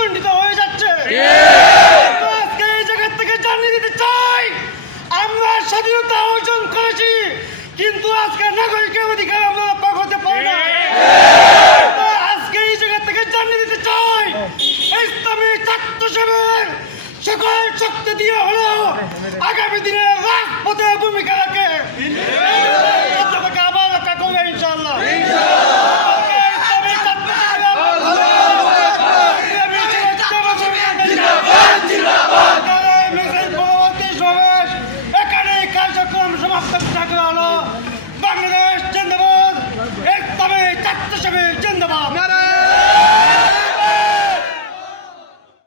লুণ্ঠিত হয়ে যাচ্ছে। আজকে এই জায়গা থেকে জানিয়ে দিতে চাই, আমরা স্বাধীনতা অর্জন করেছি, কিন্তু আজকে নাগরিকের অধিকার আমরা রক্ষা করতে পারি না। আজকে এই জায়গা থেকে জানিয়ে দিতে চাই, ইসলামী ছাত্র শিবির সকল শক্তি দিয়ে হলো আগামী দিনে রাজপথে ভূমিকা রাখে। আবার রক্ষা করবে ইনশাআল্লাহ।